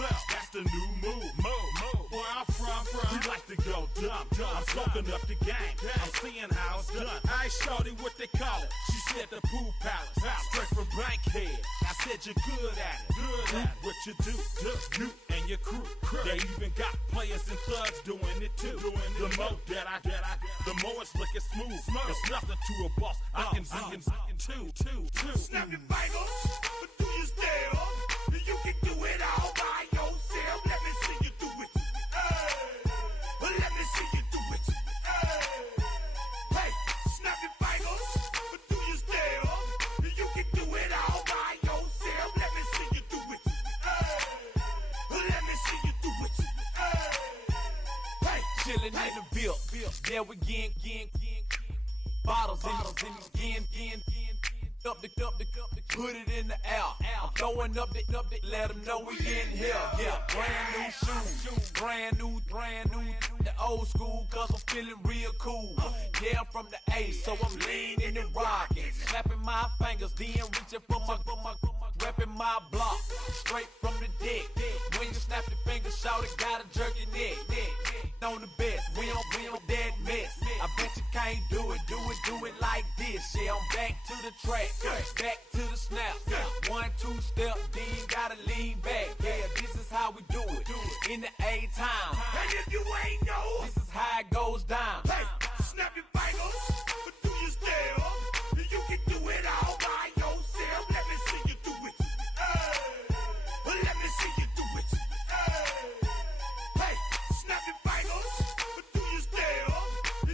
That's the new move. Where I'm from, we like to go dumb. I'm soaking up the game. I'm seeing how it's done. I ain't shorty what they call it. She said the pool palace. Straight from Bankhead. I said you're good at it. What you do, you and your crew. They even got players and thugs doing it too. The more that I the more it's looking smooth. It's nothing to a boss. I can two. Snap your fingers, but do you still? You can do it all by yourself. Let me see you do it. Let me see you do it. Hey, snap your fingers, but do you still? You can do it all by yourself. Let me see you do it. Let me see you do it. Hey, chillin' in the bill. Yeah, we again. Bottles in again. Up the put it in the air. I'm throwing up the, let them know we in here. Yeah, brand new shoes, brand new. The old school, cause I'm feeling real cool. Yeah, I'm from the A, so I'm leaning and rocking. Snapping my fingers, then reaching for my repping my block. Straight from the deck. When you snap your fingers, shout it, gotta jerk your neck. On the best, we don't dead mess. I bet you can't do it like this. Yeah, I'm back to the track, back to the snap. 1, 2 step, then you gotta lean back. Yeah, this is how we do it. In the A-time. And if you ain't know, this is how it goes down. Hey, snap your fingers, but do you still? You can do it all by yourself. Let me see you do it. Let me see you do it. Hey, snap your fingers, but do you still?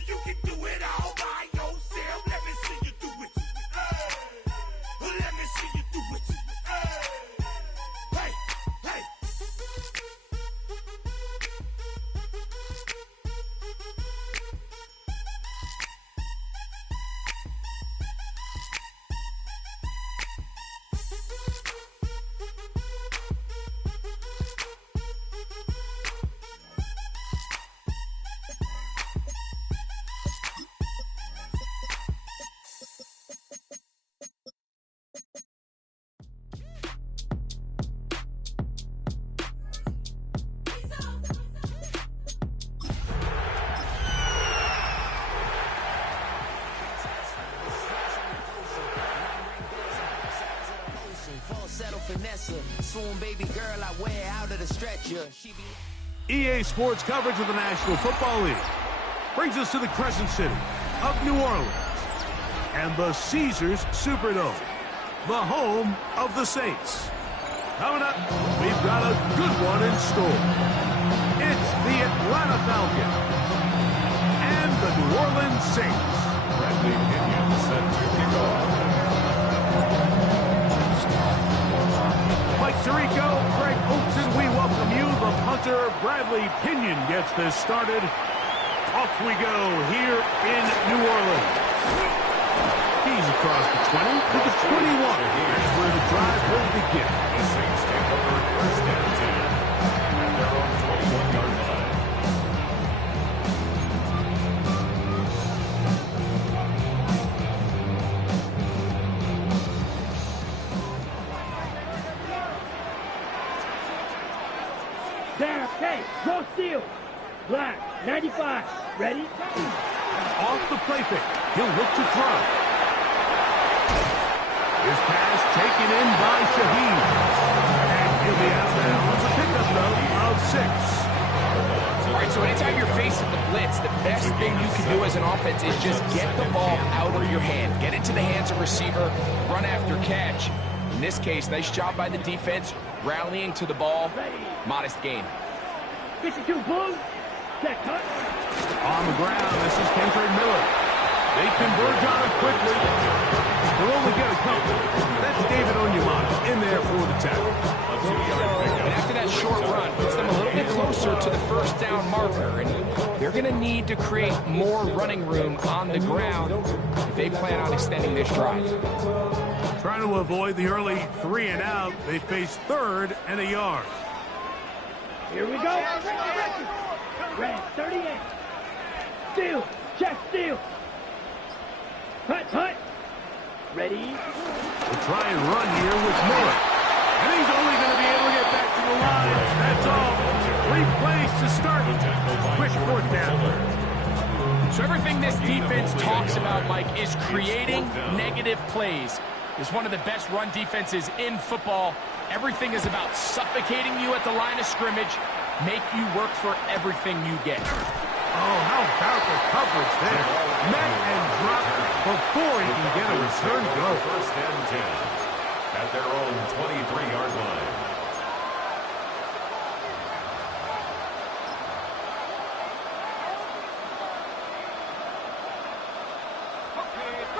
You can do it all by yourself. Let me see you do it. Let me see you do it. Hey. Swoon baby girl, I wear out of the stretcher. EA Sports coverage of the National Football League brings us to the Crescent City of New Orleans and the Caesars Superdome, the home of the Saints. Coming up, we've got a good one in store. It's the Atlanta Falcons and the New Orleans Saints. Bradley Pinion set to kick off. Mike Tirico, Greg Olson, we welcome you. The punter, Bradley Pinion, gets this started. Off we go here in New Orleans. He's across the 20 to the 21. That's where the drive will begin. The Saints take over first and 10 at their own 21-yard line. There, okay, go steal. Black, 95, ready? Off the play fake, he'll look to throw. His pass taken in by Shaheed. And he'll be out of bounds. A pickup, though, of 6. All right, so anytime you're facing the blitz, the best thing you can do as an offense is just get the ball out of your hand. Get into the hands of receiver, run after catch. In this case, nice job by the defense, rallying to the ball. Modest gain. 52, boom. Check, cut. On the ground, this is Kendrick Miller. They converge on it quickly. They'll only get a couple. That's David Onyemata in there for the tackle. A 2-yard pickup. And after that short run, puts them a little bit closer to the first down marker. And they're going to need to create more running room on the ground if they plan on extending this drive. Trying to avoid the early 3 and out. They face 3rd and a yard. Here we go. Red, 38. Steal. Check, steal. Cut. Ready. We'll try and run here with Miller. And he's only going to be able to get back to the line. to start. Quick fourth down. So everything this defense talks about, Mike, is creating negative plays. It's one of the best run defenses in football. Everything is about suffocating you at the line of scrimmage, make you work for everything you get. Oh, how about the coverage there? Met and dropped before he can get a return go. First and 10 at their own 23-yard line.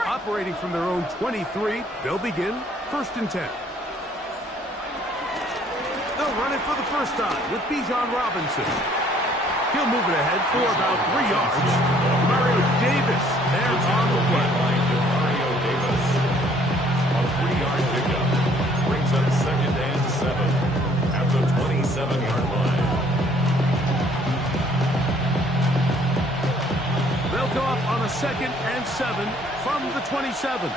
Operating from their own 23, they'll begin first and 10. They'll run it for the first time with Bijan Robinson. He'll move it ahead for about 3 yards. Mario Davis there on the play. Mario Davis. A 3-yard pickup brings up second and 7 at the 27-yard line. They'll go up on a second and 7 from the 27.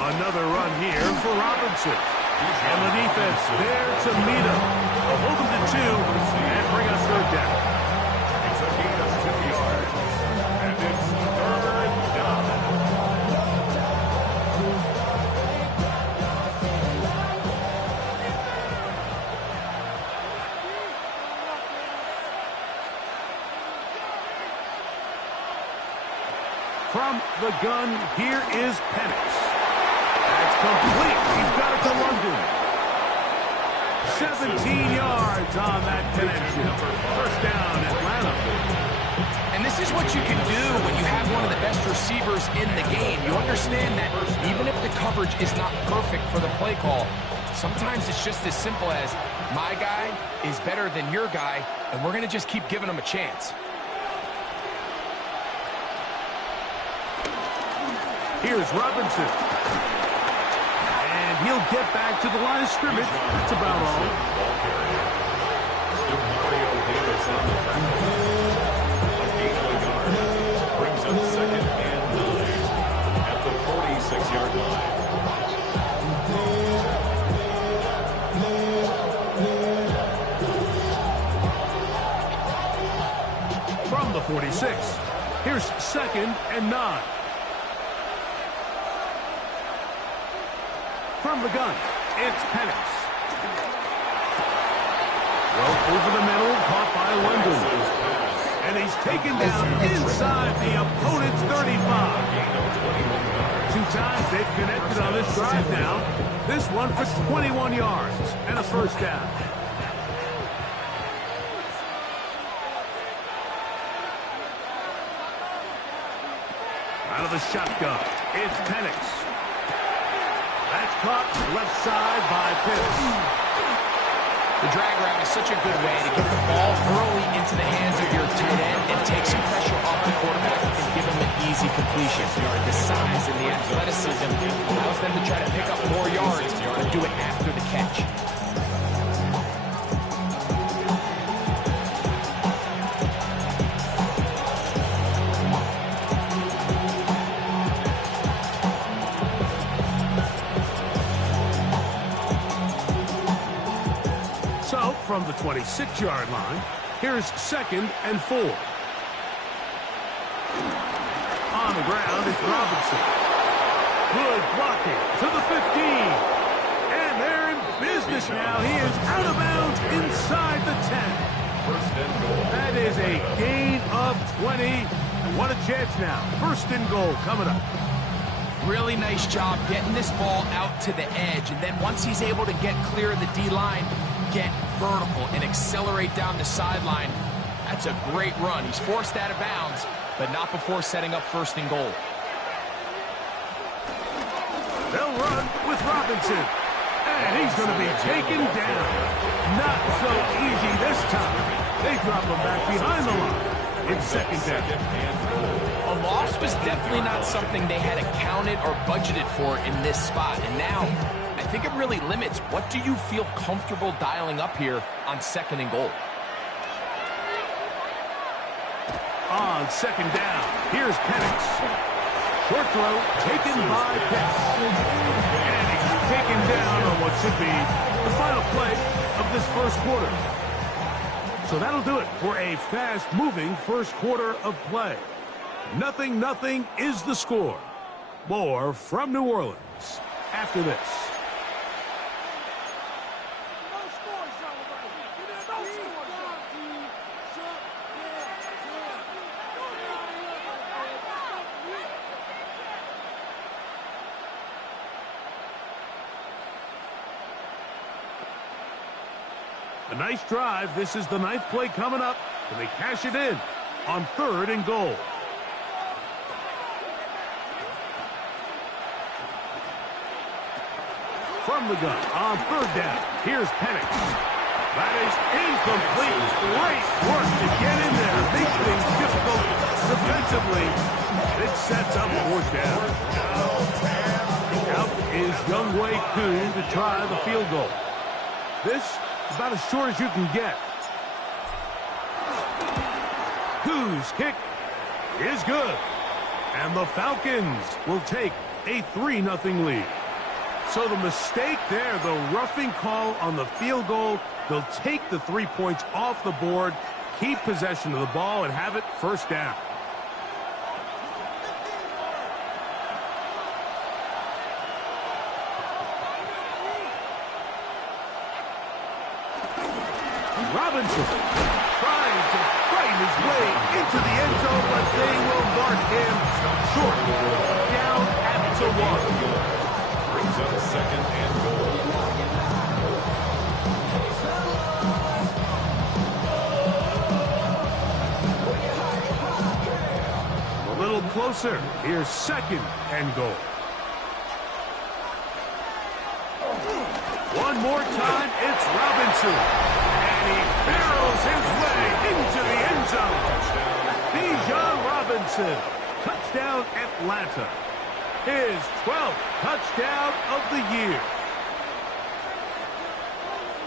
Another run here for Robinson. And the defense there to meet him. They'll hold him to 2 and bring us third down. It's a gain of 2 yards. And it's third down. From the gun, here is Penix. That's complete. He's got it to London. 17 yards on that connection. First down, Atlanta. And this is what you can do when you have one of the best receivers in the game. You understand that even if the coverage is not perfect for the play call, sometimes it's just as simple as, my guy is better than your guy, and we're going to just keep giving him a chance. Here's Robinson. And he'll get back to the line of scrimmage. That's about all. Mario Davis on the tackle. A gain of a yard. Brings up second and 9 at the 46-yard line. From the 46, here's second and 9. From the gun, it's Penix. Well, over the middle, caught by London. And he's taken down inside the opponent's 35. 2 times they've connected on this drive now. This one for 21 yards and a first down. Out of the shotgun, it's Penix. That's caught left side by Pitts. The drag route is such a good way to get the ball early into the hands of your tight end and take some pressure off the quarterback and give him an easy completion. The size and the athleticism allows them to try to pick up more yards, but do it after the catch. From the 26-yard line, here's second and 4. On the ground, it's Robinson. Good blocking to the 15. And they're in business now. He is out of bounds inside the 10. First and goal. That is a gain of 20. And what a chance now. First and goal coming up. Really nice job getting this ball out to the edge. And then once he's able to get clear of the D-line, get vertical and accelerate down the sideline. That's a great run. He's forced out of bounds, but not before setting up first and goal. They'll run with Robinson. And he's going to be taken down. Not so easy this time. They drop him back behind the line. It's second down. A loss was definitely not something they had accounted or budgeted for in this spot. And now, I think it really limits what do you feel comfortable dialing up here on second and goal. On second down, here's Penix. Short throw taken by Pitts. And he's taken down on what should be the final play of this first quarter. So that'll do it for a fast-moving first quarter of play. 0-0 is the score. More from New Orleans after this. A nice drive. This is the 9th play coming up, and they cash it in on 3rd and goal. From the gun on 3rd down. Here's Penix. That is incomplete. Great work to get in there. Make things difficult defensively. It sets up 4th down. Out is Younghoe Koo to try the field goal. This about as short as you can get. Koo's kick is good. And the Falcons will take a 3-0 lead. So the mistake there, the roughing call on the field goal, they'll take the 3 points off the board, keep possession of the ball, and have it 1st down. Robinson trying to fight his way into the end zone, but they will mark him short. Down at the 1. Brings up 2nd and goal. A little closer. Here's 2nd and goal. One more time, it's Robinson. And he barrels his way into the end zone. Bijan Robinson. Touchdown, Atlanta. His 12th touchdown of the year.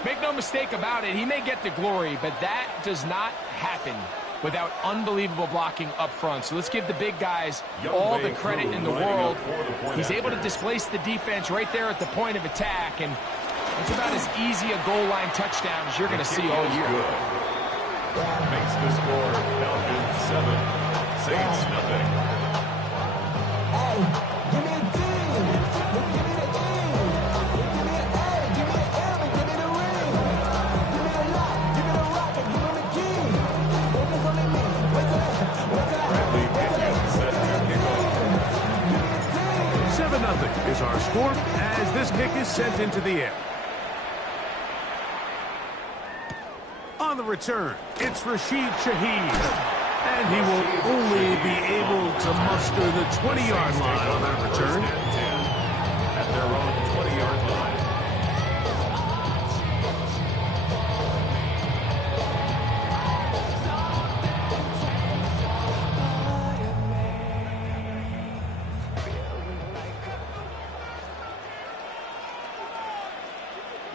Make no mistake about it, he may get the glory, but that does not happen without unbelievable blocking up front. So let's give the big guys all the credit in the world. He's able to displace the defense right there at the point of attack, and it's about as easy a goal line touchdown as you're going to see all year. Makes the score Falcons 7, Saints nothing. Is our score as this kick is sent into the air. On the return, it's Rashid Shaheed. And he will only be able to muster the 20-yard line on that return. At their own 20-yard line.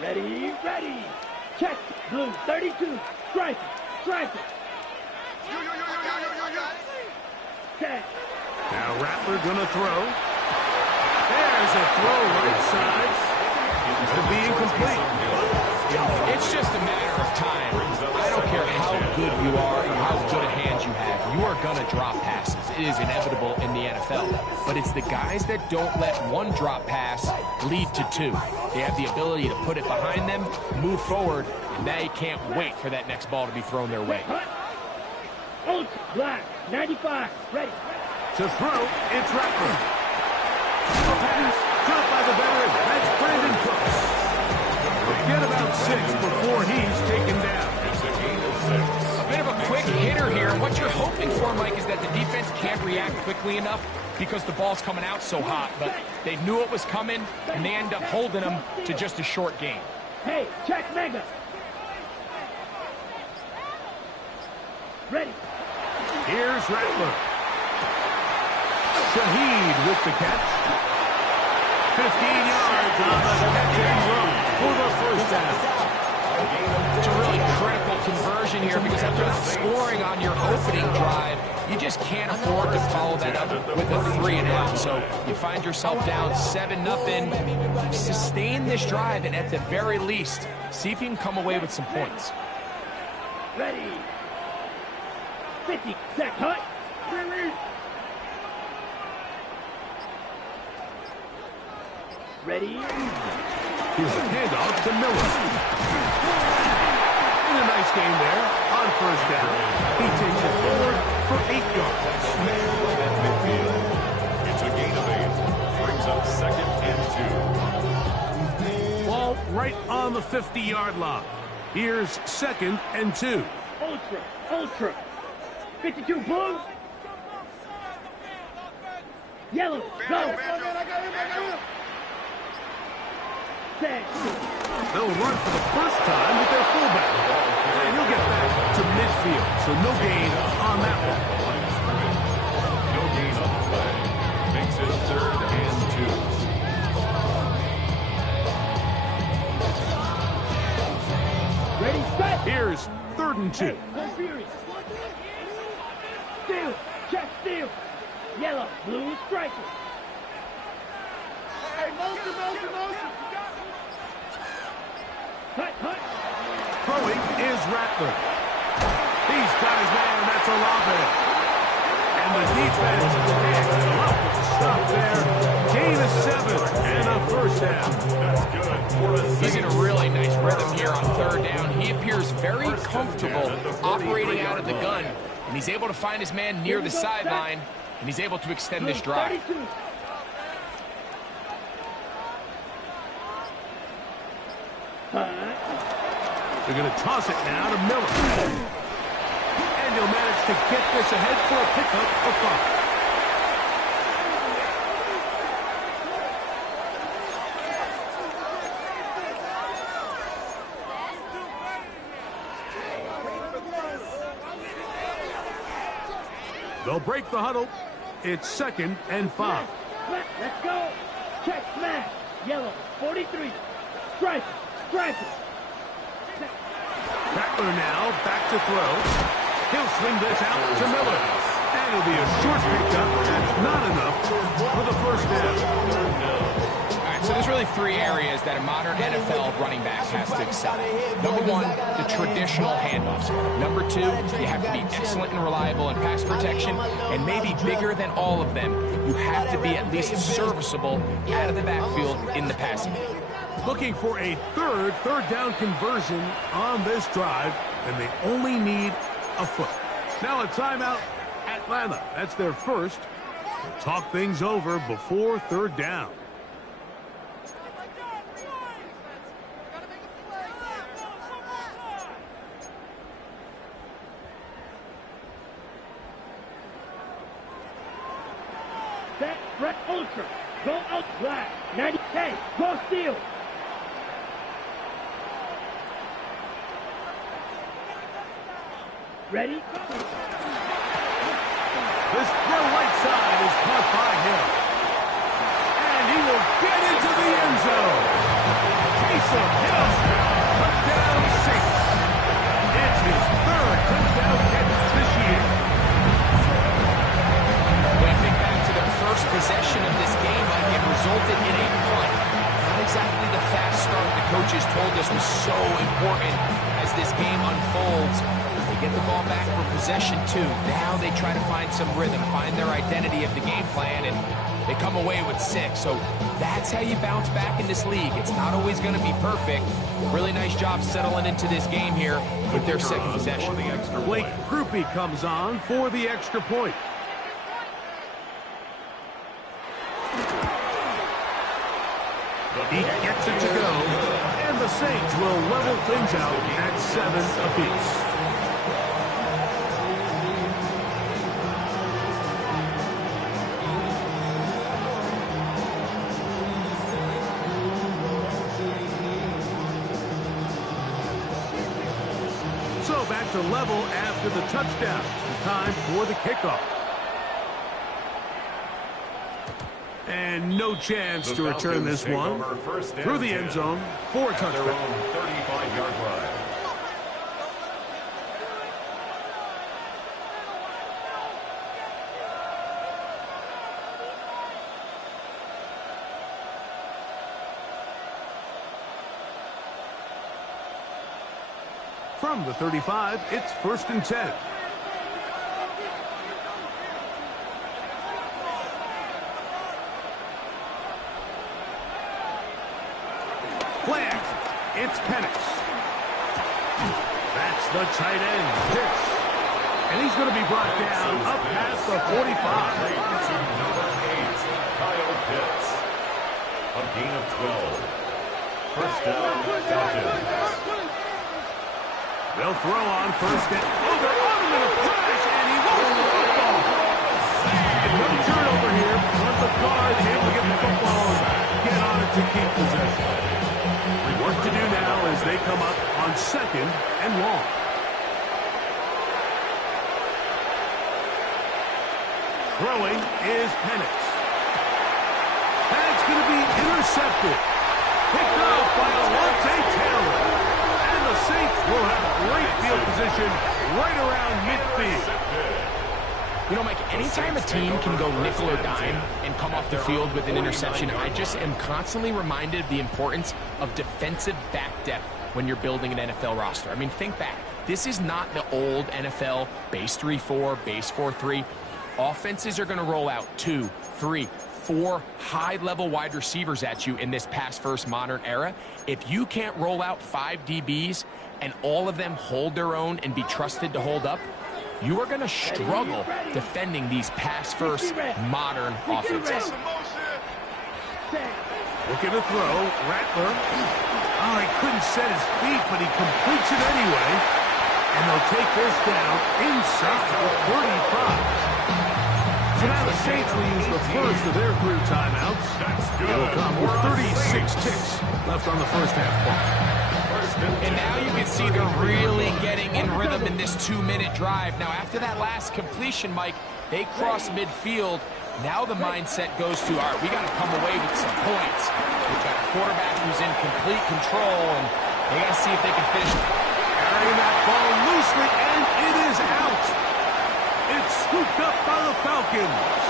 Ready, ready. Check. Blue, 32. Strike it. Strike it. Set. Now Rattler gonna throw. There's a throw right side. To be incomplete. It's just a matter of time. I don't care how good you are or how good a hand you have. You are going to drop passes. It is inevitable in the NFL. But it's the guys that don't let one drop pass lead to 2. They have the ability to put it behind them, move forward, and they can't wait for that next ball to be thrown their way. Old black, 95. Ready. To throw, it's Rattler. A pass dropped by the veteran. That's Brandon Cooks. Forget about 6 before he's taken down. A bit of a quick hitter here. What you're hoping for, Mike, is that the defense can't react quickly enough because the ball's coming out so hot. But they knew it was coming, and they end up holding them to just a short game. Hey, check mega. Ready. Here's Rattler. Shaheed with the catch. 15 yards on the catch and run for the 1st down. It's a really critical conversion here because after not scoring on your opening drive, you just can't afford to follow that up with a 3-and-out. So you find yourself down 7-0. Sustain this drive, and at the very least, see if you can come away with some points. Ready. 50 sec hut. Ready. Here's a handoff to Miller. And a nice game there on first down. He takes it forward for 8 yards. At midfield, it's a gain of 8. Brings up 2nd and 2. Ball right on the 50-yard line. Here's 2nd and 2. Ultra. 52 blue. Yellow, go. They'll run for the first time with their fullback. And he'll get back to midfield, so no gain on that one. No gain on the play. Makes it 3rd and 2. Ready, set. Here's 3rd and 2. Steal, check steal. Yellow, blue, striker. Hey, motion. Hut. Throwing is Rattler. He's got his man, that's Olave. And the defense can't come up with a stop there. Gain of 7 and a first down. That's good for a He's in a really nice rhythm here on 3rd down. He appears very comfortable operating out of the gun, and he's able to find his man near the sideline, and he's able to extend this drive. 32. They're going to toss it now to Miller. And he'll manage to get this ahead for a pickup of 5. They'll break the huddle. It's 2nd and 5. Let's go. Check smash. Yellow, 43. Striker. Rattler now back to throw. He'll swing this out to Miller. And it'll be a short pickup. That's not enough for the first down. All right, so there's really 3 areas that a modern NFL running back has to excel at. Number 1, the traditional handoffs. Number 2, you have to be excellent and reliable in pass protection. And maybe bigger than all of them, you have to be at least serviceable out of the backfield in the passing game. Looking for a third down conversion on this drive, and they only need a foot. Now a timeout, Atlanta. That's their first. Talk things over before 3rd down. Set, Brett Ultra. Go out black. 90K. Go steal. Ready? This throw right side is caught by Hill. And he will get into the end zone. Taysom Hill, touchdown 6. It's his 3rd touchdown catch this year. When you think back to their first possession of this game, it resulted in a punt. Not exactly the fast start the coaches told us was so important as this game unfolds. They get the ball back for possession 2. Now they try to find some rhythm, find their identity of the game plan, and they come away with 6. So that's how you bounce back in this league. It's not always going to be perfect. Really nice job settling into this game here with their 2nd possession. Blake Grupe comes on for the extra point. He gets it to go, and the Saints will level things out at 7 apiece. So back to level after the touchdown. Time for the kickoff. And no chance to return this one through the end zone for a touchdown. 35-yard line. From the 35, it's 1st and 10. Flag. It's Penix. That's the tight end, Pitts. And he's going to be brought down up past the 45. To number 8, Kyle Pitts. A gain of 12. First down, Falcons. They'll throw on 1st and... Oh, they're on him in a flash, and he lost the football. No turnover here, but the guard able to get the football and get on it to keep possession. Work to do now as they come up on 2nd and long. Throwing is Penix. That's going to be intercepted. Picked off by Alontae Taylor. And the Saints will have great field position right around midfield. You know, Mike, anytime a team can go nickel or dime and come off the field with an interception, I just am constantly reminded of the importance of defensive back depth when you're building an NFL roster. I mean, think back. This is not the old NFL base 3-4, base 4-3. Offenses are going to roll out 2, 3, 4 high-level wide receivers at you in this pass-first modern era. If you can't roll out 5 DBs and all of them hold their own and be trusted to hold up, you are going to struggle defending these pass-first modern offenses. Looking to throw, Rattler. Oh, he couldn't set his feet, but he completes it anyway. And they'll take this down inside the 35. So now the Saints will use the first of their 3 timeouts. It'll come with 36 ticks left on the first half clock. And now you can see they're really getting in rhythm in this 2-minute drive. Now, after that last completion, Mike, they cross midfield. Now the mindset goes to, all right, we got to come away with some points. We've got a quarterback who's in complete control, and they got to see if they can finish. Carrying that ball loosely, and it is out. It's scooped up by the Falcons.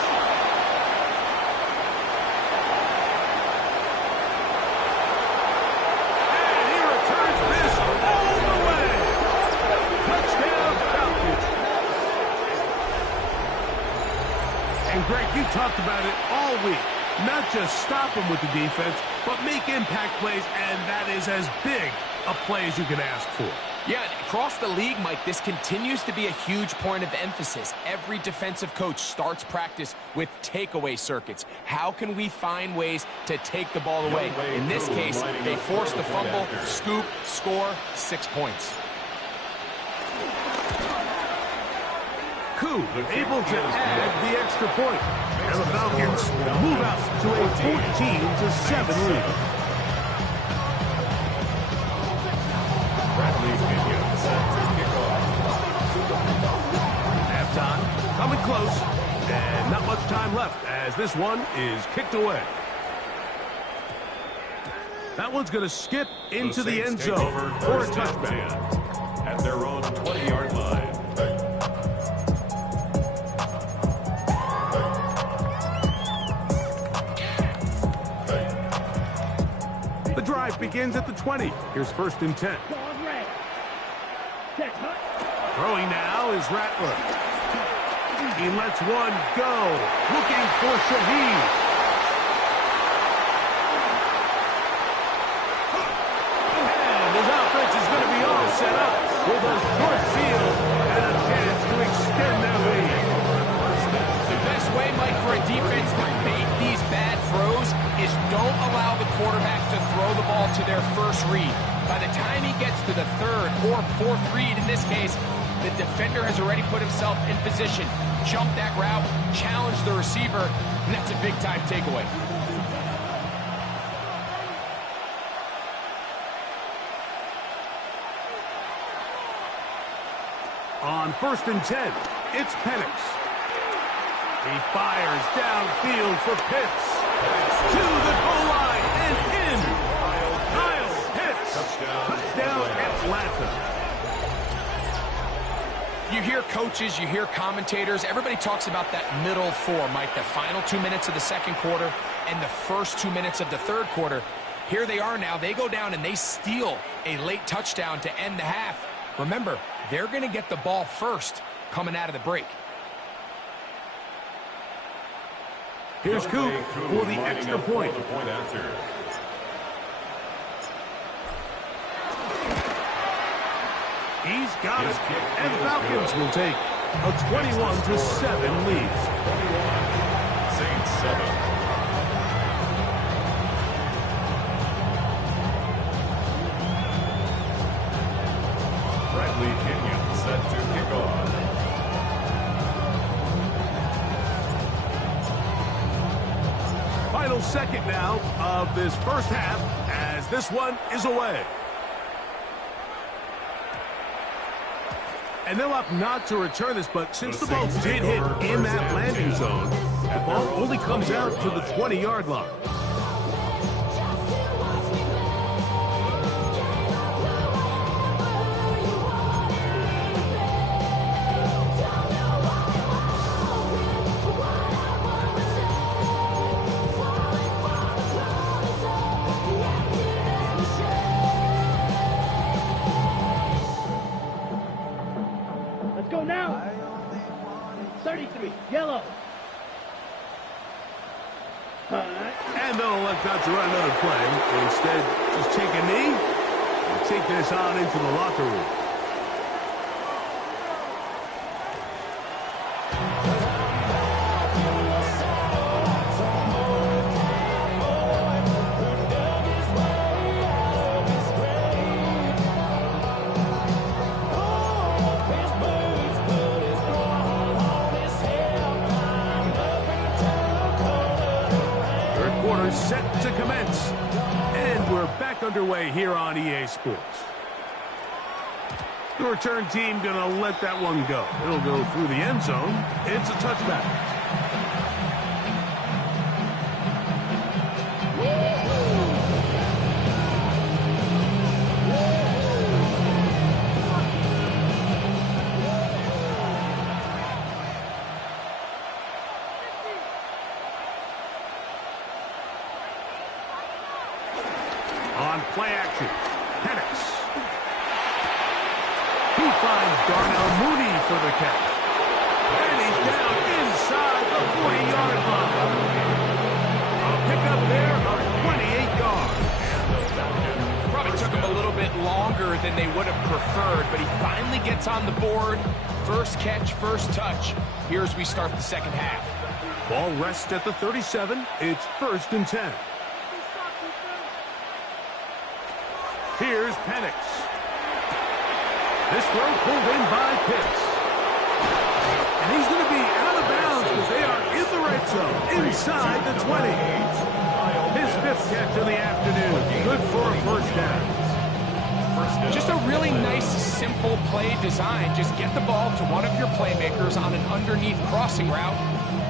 Greg, you talked about it all week. Not just stop them with the defense, but make impact plays, and that is as big a play as you can ask for. Yeah, across the league, Mike, this continues to be a huge point of emphasis. Every defensive coach starts practice with takeaway circuits. How can we find ways to take the ball away? In this case, they force the fumble, scoop, score, 6 points. Coup able to add the extra point. And the Falcons move out to a 14-7 lead. Halftime, coming close, and not much time left as this one is kicked away. That one's going to skip into the end zone for a touchback. At their own 20-yard line. Drive begins at the 20. Here's 1st and 10. Throwing now is Rattler. He lets one go. Looking for Shaheed. And his offense is going to be all set up with a short field and a chance to extend their lead. The best way, Mike, for a defense to bait these bad throws is don't allow the quarterback to throw the ball to their first read. By the time he gets to the 3rd or 4th read, in this case, the defender has already put himself in position, jump that route, challenge the receiver, and that's a big-time takeaway. On 1st and 10, it's Penix. He fires downfield for Pitts. To the goal line and in. Kyle Pitts. Touchdown Atlanta. You hear coaches, you hear commentators, everybody talks about that middle four, Mike, the final 2 minutes of the second quarter and the first 2 minutes of the third quarter. Here they are now. They go down and they steal a late touchdown to end the half. Remember, they're going to get the ball first coming out of the break. Here's Coop for the extra point. He's got it, and the Falcons will take a 21-7 lead. Saints 7. Bradley Kenyon set to kick off. Final second now of this first half as this one is away. And they'll opt not to return this, but since the ball did hit in that landing zone, the ball only comes out to the 20-yard line. Let's go now. 33, yellow. And they'll elect not to run another play. Instead, just take a knee and take this on into the locker room. Set to commence, and we're back underway here on EA Sports. The return team gonna let that one go. It'll go through the end zone. It's a touchback. On play action, Penix. He finds Darnell Mooney for the catch. And he's down inside the 40-yard line. A pickup there of 28 yards. Probably took him a little bit longer than they would have preferred, but he finally gets on the board. First catch, first touch. Here as we start the second half. Ball rests at the 37. It's 1st and 10. Here's Penix. This throw pulled in by Pitts. And he's going to be out of bounds because they are in the red zone, inside the 20. His 5th catch of the afternoon. Good for a first down. Just a really nice, simple play design. Just get the ball to one of your playmakers on an underneath crossing route,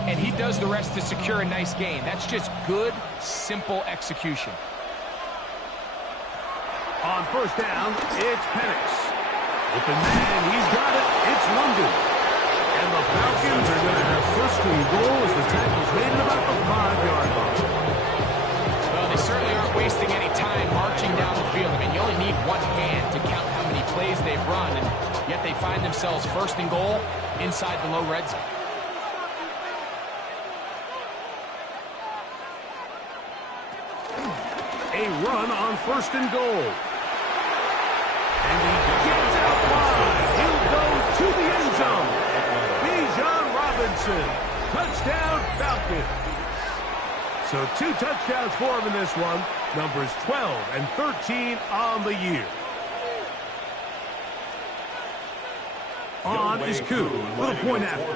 and he does the rest to secure a nice gain. That's just good, simple execution. On first down, it's Penix. Open man, he's got it. It's London. And the Falcons are going to have 1st and goal as the tackle's made at about the 5-yard line. Well, they certainly aren't wasting any time marching down the field. I mean, you only need one hand to count how many plays they've run, and yet they find themselves 1st and goal inside the low red zone. A run on 1st and goal. And he gets out wide. He'll go to the end zone. Bijan Robinson. Touchdown, Falcons. So 2 touchdowns for him in this one. Numbers 12 and 13 on the year. On is Coop for the point after.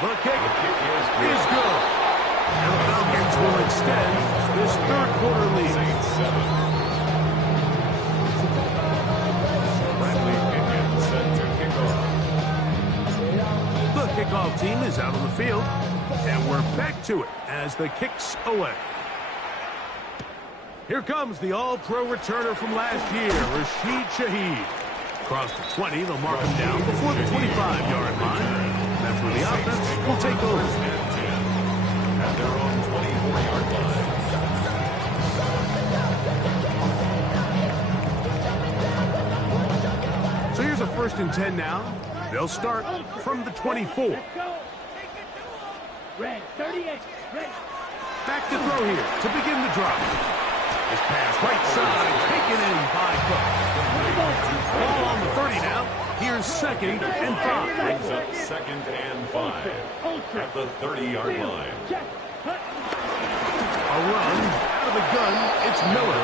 The kick is good. And the Falcons will extend this 3rd quarter lead. Bradley Kenyon set to kick off. The kickoff team is out on the field. And we're back to it as the kick's away. Here comes the all-pro returner from last year, Rashid Shaheed. Across the 20, they'll mark him down before the 25-yard line. That's where the offense will take over. At their own 24-yard line. So here's a 1st and 10 now. They'll start from the 24. Red 38. Red. Back to throw here to begin the drive. This pass right side taken in by Cook. Ball on the 30 now. Here's 2nd and 5. Brings up 2nd and 5 at the 30-yard line. A run out of the gun. It's Miller.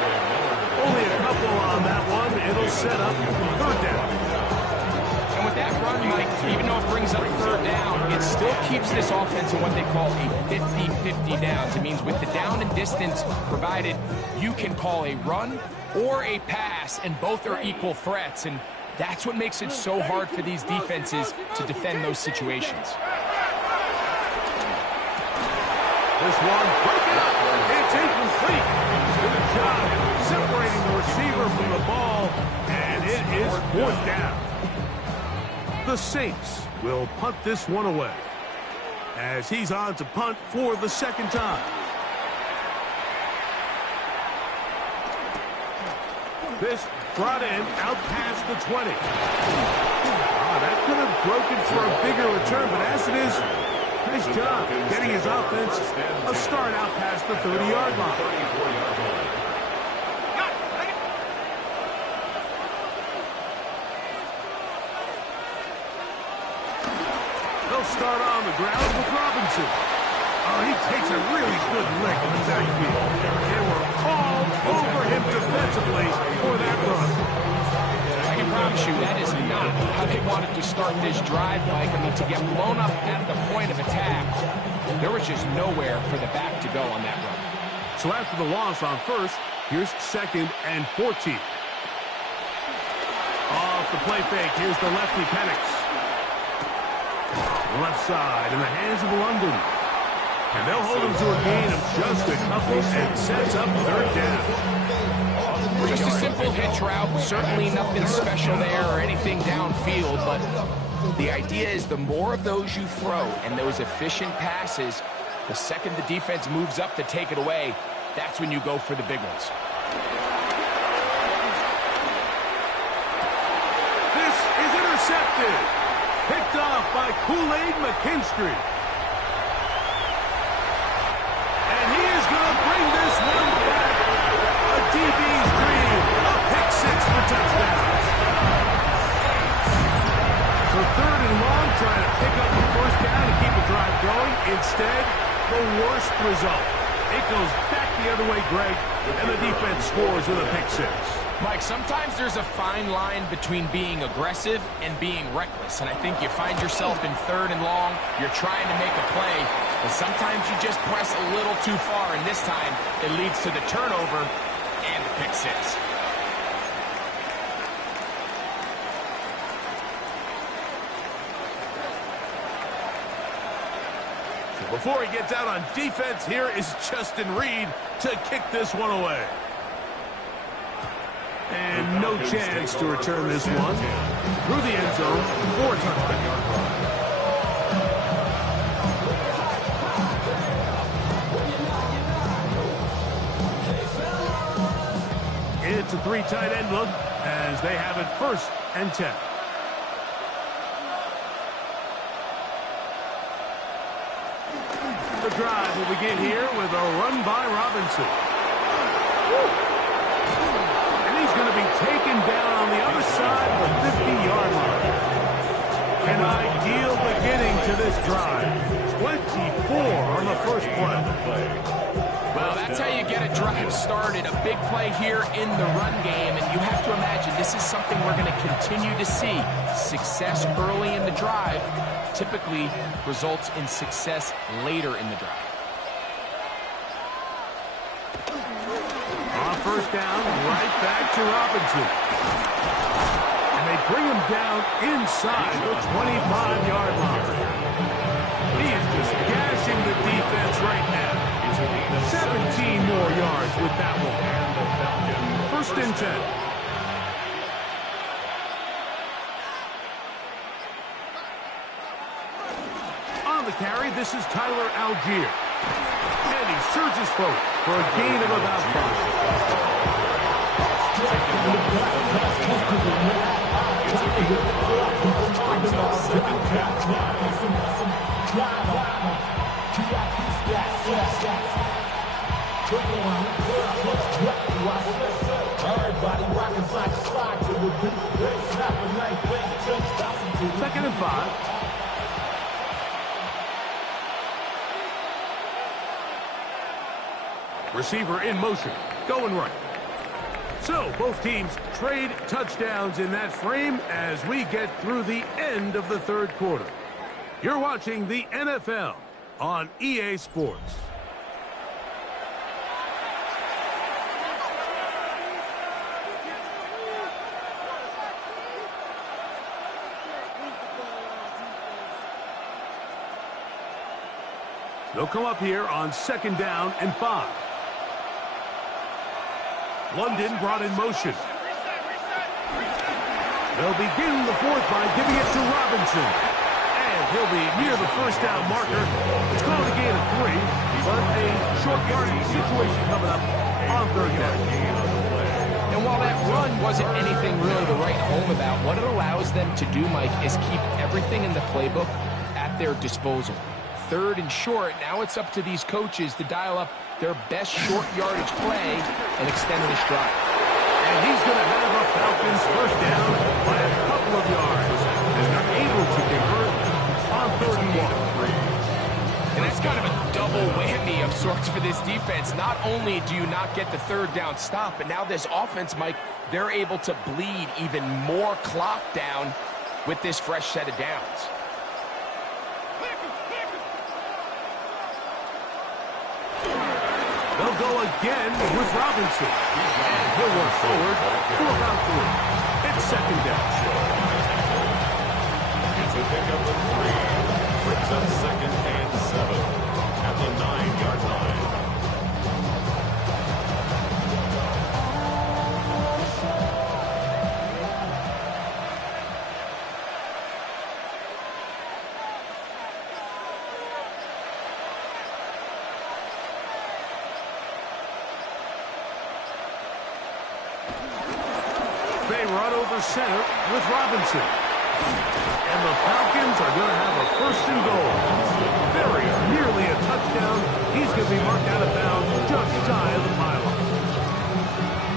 Only a couple on that one. It'll set up 3rd down. And with that run, Mike, even though it brings up 3rd down, it still keeps this offense in what they call a 50-50 downs. It means with the down and distance provided, you can call a run or a pass, and both are equal threats. And that's what makes it so hard for these defenses to defend those situations. This one broken up. It's incomplete. Good job separating the receiver from the ball, and it is 4th down. The Saints will punt this one away as he's on to punt for the 2nd time. This brought in out past the 20. That could have broken for a bigger return, but as it is, nice job getting his offense a start out past the 30-yard line. They'll start on the ground with Robinson. Oh, he takes a really good lick in the backfield. They were all over him defensively for that run. I can promise you that is not how they wanted to start this drive, Mike. I mean, to get blown up at the point of attack, there was just nowhere for the back to go on that run. So after the loss on 1st, here's 2nd and 14. Off the play fake, here's the lefty Penix. Left side in the hands of London. And they'll hold him to a gain of just a couple and sets up 3rd down. Just a simple hitch route, certainly nothing special there or anything downfield, but the idea is the more of those you throw and those efficient passes, the second the defense moves up to take it away, that's when you go for the big ones. This is intercepted. Picked off by Kool-Aid McKinstry. And he is going to bring this one back. A DB's dream. A pick-6 for touchdowns. So 3rd and long, trying to pick up the 1st down and keep the drive going. Instead, the worst result. It goes back the other way, Greg, and the defense scores with a pick-6. Mike, sometimes there's a fine line between being aggressive and being reckless, and I think you find yourself in 3rd and long, you're trying to make a play, but sometimes you just press a little too far, and this time it leads to the turnover and the pick 6. Before he gets out on defense, here is Justin Reed to kick this one away. And no chance to return this one. Through the end zone, 4 touchdowns. It's a 3 tight end look as they have it 1st and 10. The drive will begin here with a run by Robinson. And he's going to be taken down on the other side of the 50-yard line. An ideal beginning to this drive. 24 on the 1st play. Well, that's how you get a drive started. A big play here in the run game, and you have to imagine this is something we're going to continue to see. Success early in the drive typically results in success later in the drive. On 1st down, right back to Robinson. And they bring him down inside the 25-yard line. with that one. First and 10. On the carry, this is Tyler Algier. And he surges forward for a gain of about 2nd and 5. Receiver in motion, going right. So, both teams trade touchdowns in that frame as we get through the end of the third quarter. You're watching the NFL on EA Sports. They'll come up here on 2nd down and 5. London brought in motion. They'll begin the fourth by giving it to Robinson. And he'll be near the first down marker. It's called a gain of 3, but a short yardage situation coming up on 3rd down. And while that run wasn't anything really to write home about, what it allows them to do, Mike, is keep everything in the playbook at their disposal. 3rd and short, now it's up to these coaches to dial up their best short yardage play and extend this drive. And he's going to have a Falcons first down by a couple of yards as they're able to convert on 3rd and 1. And that's kind of a double whammy of sorts for this defense. Not only do you not get the 3rd down stop, but now this offense, Mike, they're able to bleed even more clock down with this fresh set of downs. They'll go again with Robinson. And he'll work forward for about 3. It's 2nd down. It's a pickup of 3. Brings up 2nd and 7 at the 9-yard line. They run over center with Robinson. And the Falcons are going to have a 1st and goal. Very nearly a touchdown. He's going to be marked out of bounds just shy of the pylon.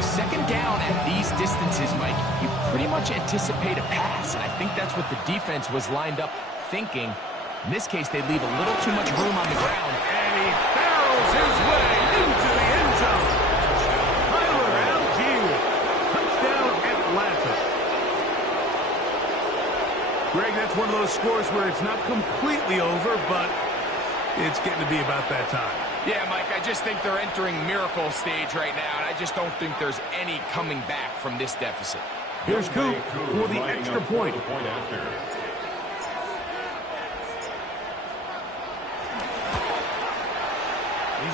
2nd down at these distances, Mike, you pretty much anticipate a pass, and I think that's what the defense was lined up thinking. In this case, they leave a little too much room on the ground. And he barrels his way into the end zone. Tyler Algier. Touchdown, Atlanta. Greg, that's one of those scores where it's not completely over, but it's getting to be about that time. Yeah, Mike, I just think they're entering miracle stage right now, and I just don't think there's any coming back from this deficit. Here's Coop for the extra point. He's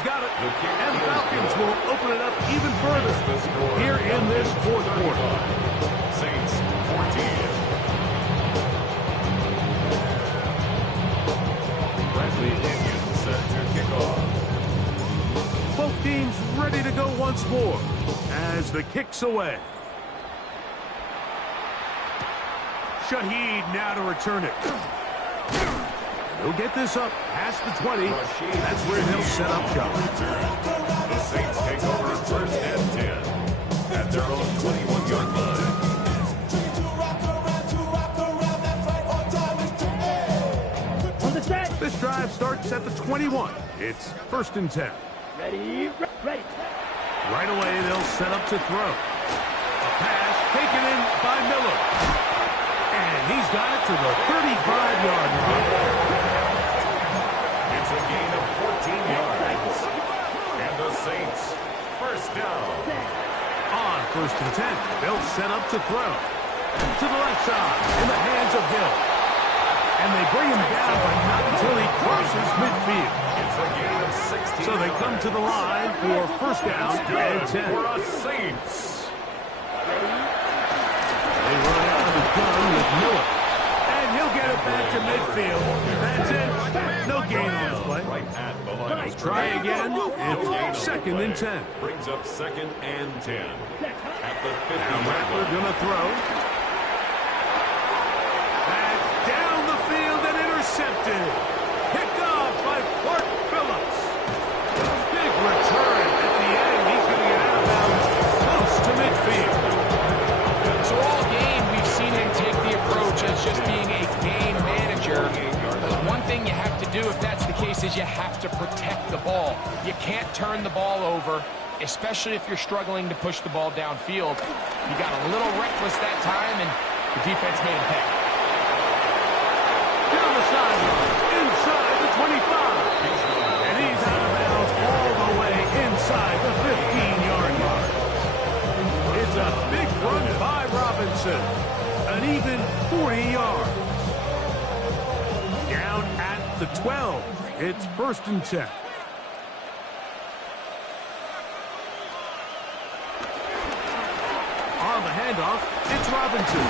got it. And the Falcons will open it up even further here in this 4th quarter. Saints 14. Bradley Indian set to kick off. Both teams ready to go once more as the kick's away. Shaheed now to return it. He'll get this up past the 20. That's where they'll set up shop. The Saints take over 1st and 10 at their own 21-yard line. This drive starts at the 21. It's 1st and 10. Ready. Right away, they'll set up to throw. A pass taken in by Miller. And he's got it to the 35-yard line. It's a gain of 14 yards. And the Saints, 1st down. On 1st and 10, they'll set up to throw. To the left side, in the hands of Hill. And they bring him down, but not until he crosses midfield. It's a gain of 16 So So they come to the line for first down and 10. For a Saints. They run out of the gun with Miller. And he'll get it back to midfield. That's it. No gain on the play. Right at the line. Let's try again. It's second and 10. Brings up second and 10. At the 50. Now Rattler going to throw. That's down the field and intercepted. Picked off by Clark Phillips. Big return at the end. He's going to get out of bounds close to midfield. So all game, we've seen him take the approach as just being a game manager. One thing you have to do, if that's the case, is you have to protect the ball. You can't turn the ball over, especially if you're struggling to push the ball downfield. You got a little reckless that time, and the defense made him pay. Down the sideline, inside the 25. And he's out of bounds all the way inside the 15-yard line. It's a big run by Robinson. An even 40 yards. Down at the 12. It's first and 10. On the handoff, it's Robinson.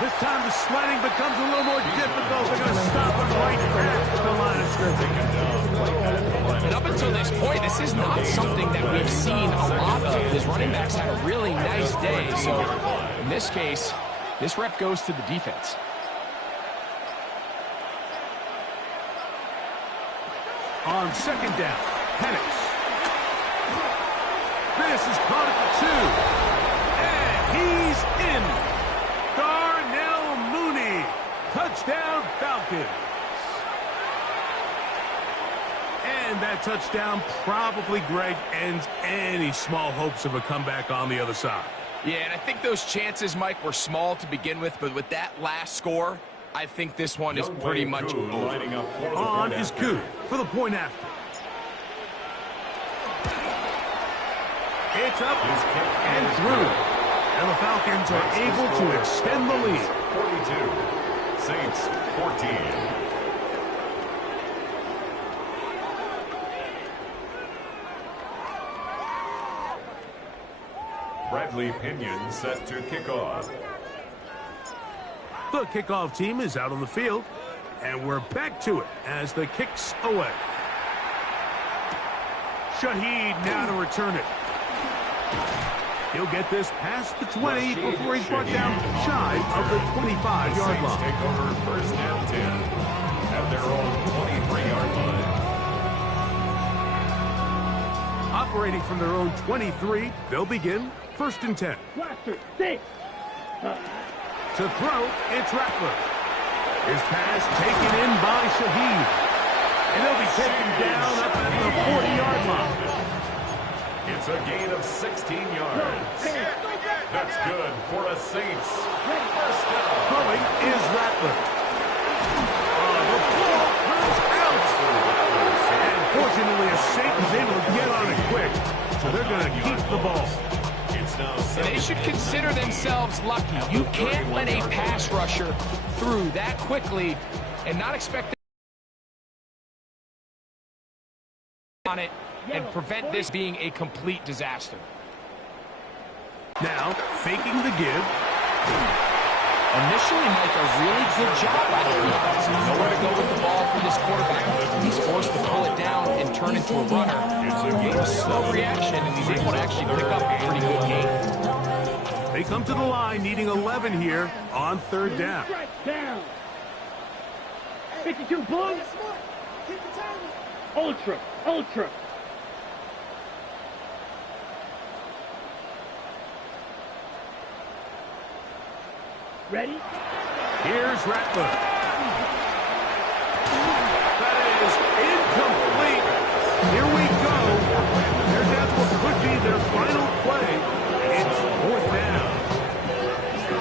This time the sledding becomes a little more difficult. They're going to stop him right at the line of scrimmage. And up until this point, this is not something that we've seen a lot of. His running backs had a really nice day. So in this case, this rep goes to the defense. On second down, Penix. This is caught at the 2. And he's in. Darnell Mooney. Touchdown Falcons. And that touchdown probably, Greg, ends any small hopes of a comeback on the other side. Yeah, and I think those chances, Mike, were small to begin with, but with that last score, I think this one is pretty much over. On is Koo for the point after. It's up and through. And the Falcons are able to extend the lead. 42. Saints 14. Bradley Pinion set to kick off. The kickoff team is out on the field, and we're back to it as the kick's away. Shaheed now to return it. He'll get this past the 20 before he's brought down shy of the 25-yard line. Take over first and 10 at their own 23-yard line. Operating from their own 23, they'll begin first and 10. Blaster, 6. To throw, it's Rattler. His pass taken in by Shaheed. And he'll be taken down up at the 40-yard line. It's a gain of 16 yards. That's good for the Saints. First down. Throwing is Rattler. The ball runs out. And fortunately, a Satan's able to get on it quick. So they're going to keep the ball. And they should consider themselves lucky. You can't let a pass rusher through that quickly and not expect on it and prevent this being a complete disaster. Now, faking the give. Initially, Mike, a really good job by the defense. Nowhere to go with the ball for this quarterback. He's forced to pull it down and turn into a runner. It's a slow reaction, and he's able to actually pick up a pretty good gain. They come to the line needing 11 here on third down. Down. 52 blue. Ultra. Ready? Here's Rattler. That is incomplete. Here we go. Here, that's what could be their final play. It's fourth down.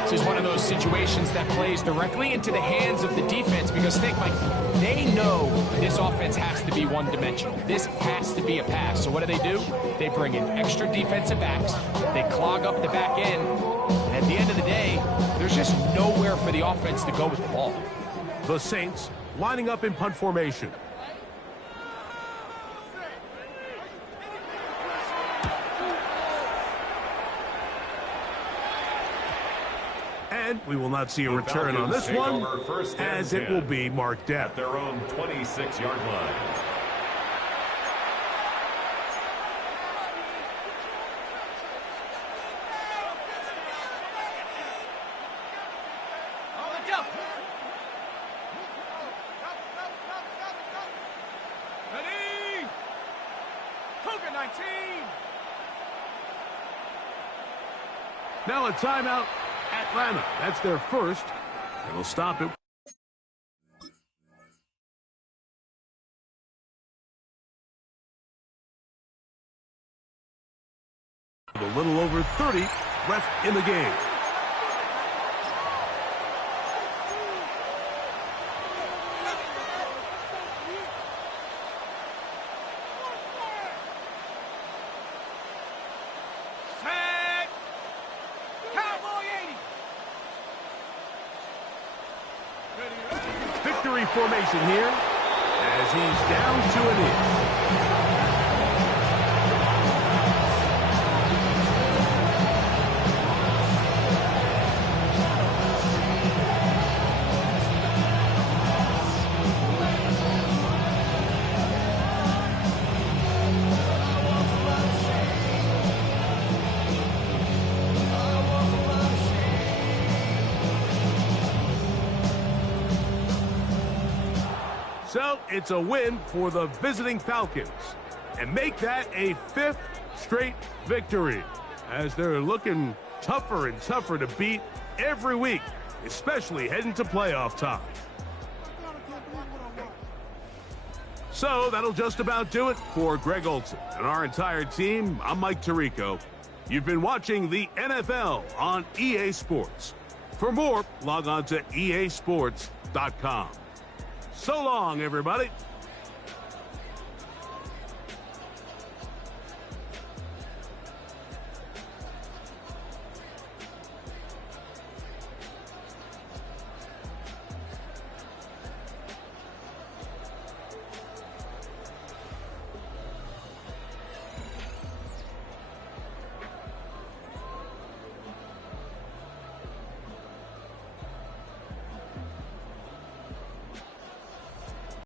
This is one of those situations that plays directly into the hands of the defense because think, Mike, they know this offense has to be one-dimensional. This has to be a pass. So what do? They bring in extra defensive backs. They clog up the back end. And at the end of the day, there's just nowhere for the offense to go with the ball. The Saints lining up in punt formation. And we will not see a return on this one, as it will be marked out. At their own 26-yard line. Now a timeout, Atlanta. That's their first. They will stop it. A little over 30 left in the game. Victory formation here as he's down to an inch. So it's a win for the visiting Falcons and make that a 5th straight victory as they're looking tougher and tougher to beat every week, especially heading to playoff time. So that'll just about do it for Greg Olson and our entire team. I'm Mike Tirico. You've been watching the NFL on EA Sports. For more, log on to easports.com. So long, everybody.